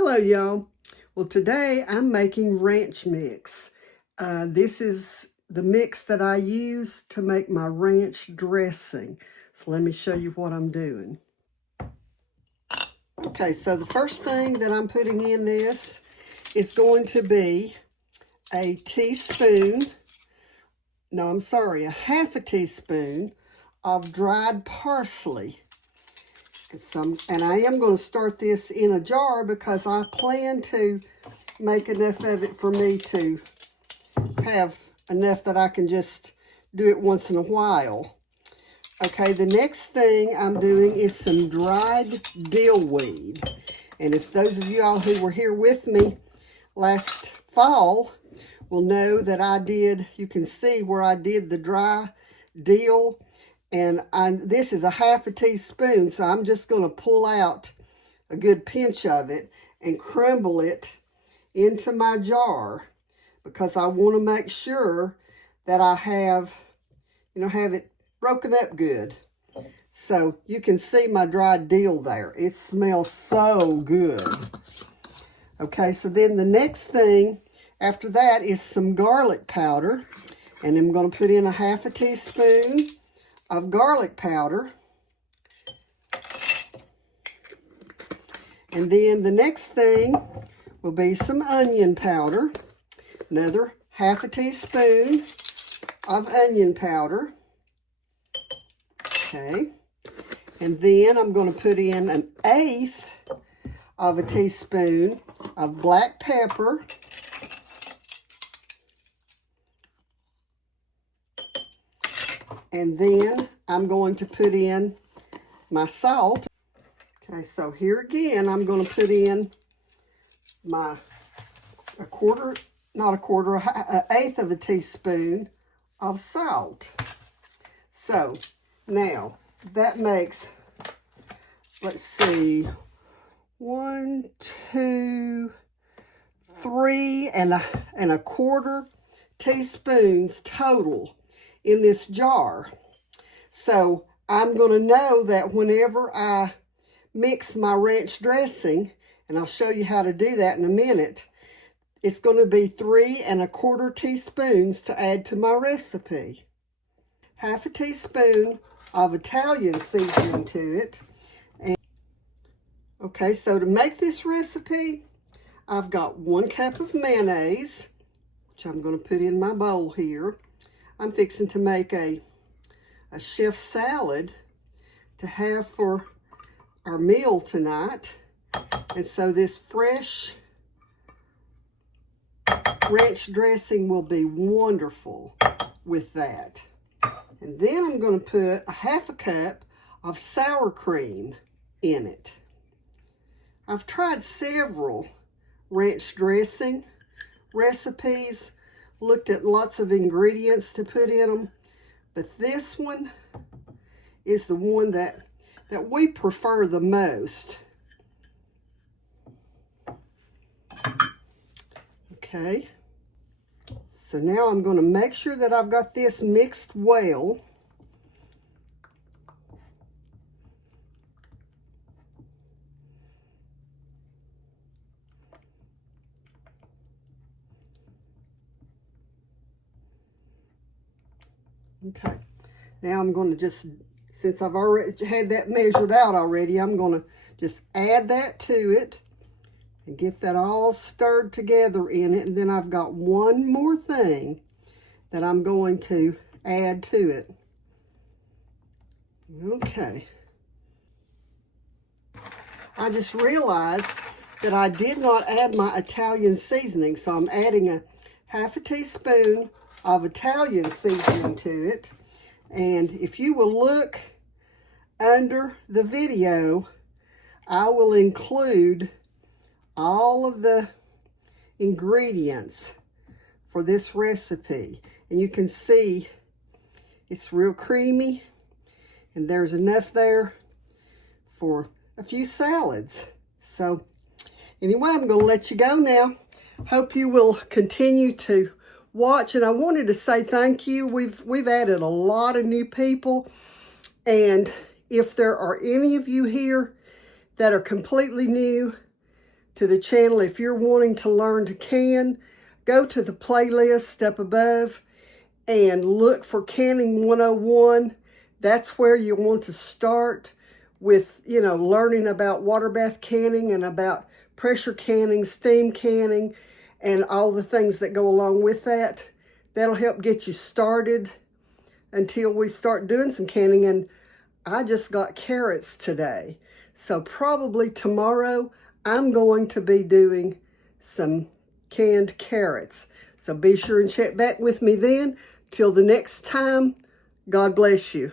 Hello, y'all. Well, today I'm making ranch mix. This is the mix that I use to make my ranch dressing. So let me show you what I'm doing. Okay, so the first thing that I'm putting in this is going to be a teaspoon, no, I'm sorry, a half a teaspoon of dried parsley. And I am going to start this in a jar because I plan to make enough of it for me to have enough that I can just do it once in a while. Okay, the next thing I'm doing is some dried dill weed. And if those of you all who were here with me last fall will know that I did, you can see where I did the dry dill. And this is a half a teaspoon, so I'm just going to pull out a good pinch of it and crumble it into my jar because I want to make sure that I have it broken up good. So you can see my dried dill there. It smells so good. Okay, so then the next thing after that is some garlic powder. And I'm going to put in a half a teaspoon of garlic powder. And then the next thing will be some onion powder. Another half a teaspoon of onion powder. Okay. And then I'm going to put in 1/8 of a teaspoon of black pepper. And then I'm going to put in my salt. Okay, so here again, I'm going to put in my 1/8 of a teaspoon of salt. So now that makes, let's see, 1, 2, 3 and a 1/4 teaspoons total in this jar. So I'm going to know that whenever I mix my ranch dressing, and I'll show you how to do that in a minute, it's going to be 3 1/4 teaspoons to add to my recipe. Half a teaspoon of Italian seasoning to it. Okay, so to make this recipe, I've got 1 cup of mayonnaise, which I'm going to put in my bowl here. I'm fixing to make a chef salad to have for our meal tonight. And so this fresh ranch dressing will be wonderful with that. And then I'm going to put a half a cup of sour cream in it. I've tried several ranch dressing recipes, looked at lots of ingredients to put in them, but this one is the one that we prefer the most. Okay, so now I'm going to make sure that I've got this mixed well. Okay, now I'm going to just, since I've already had that measured out already, I'm going to just add that to it and get that all stirred together in it. And then I've got one more thing that I'm going to add to it. Okay. I just realized that I did not add my Italian seasoning, so I'm adding a half a teaspoon of Italian seasoning to it. And if you will look under the video, I will include all of the ingredients for this recipe. And you can see it's real creamy, and there's enough there for a few salads. So anyway, I'm going to let you go now. Hope you will continue to watch, and I wanted to say thank you. We've added a lot of new people, and if there are any of you here that are completely new to the channel. If you're wanting to learn to can, go to the playlist up above and look for Canning 101. That's where you want to start with, learning about water bath canning and about pressure canning, steam canning, and all the things that go along with that. That'll help get you started until we start doing some canning. And I just got carrots today. So probably tomorrow I'm going to be doing some canned carrots. So be sure and check back with me then. Till the next time, God bless you.